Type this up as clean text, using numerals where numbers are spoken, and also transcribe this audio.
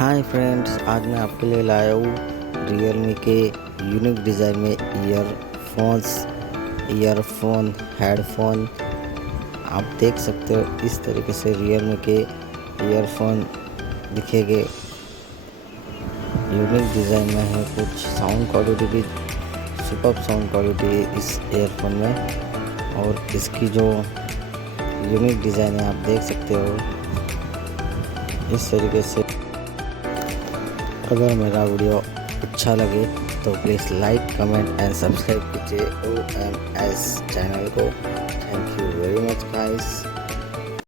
Hi friends, आज मैं आपके लिए लाया हूँ रियलमी के यूनिक डिज़ाइन में ईयरफोन हेडफोन। आप देख सकते हो इस तरीके से रियलमी के ईयरफोन दिखेंगे। यूनिक डिज़ाइन में है, कुछ साउंड क्वालिटी भी सुपर साउंड क्वालिटी है इस ईयरफोन में। और इसकी जो यूनिक डिज़ाइन है आप देख सकते हो इस तरीके से। अगर मेरा वीडियो अच्छा लगे तो please like comment and subscribe कीजिए OMS चैनल को। Thank you very much guys.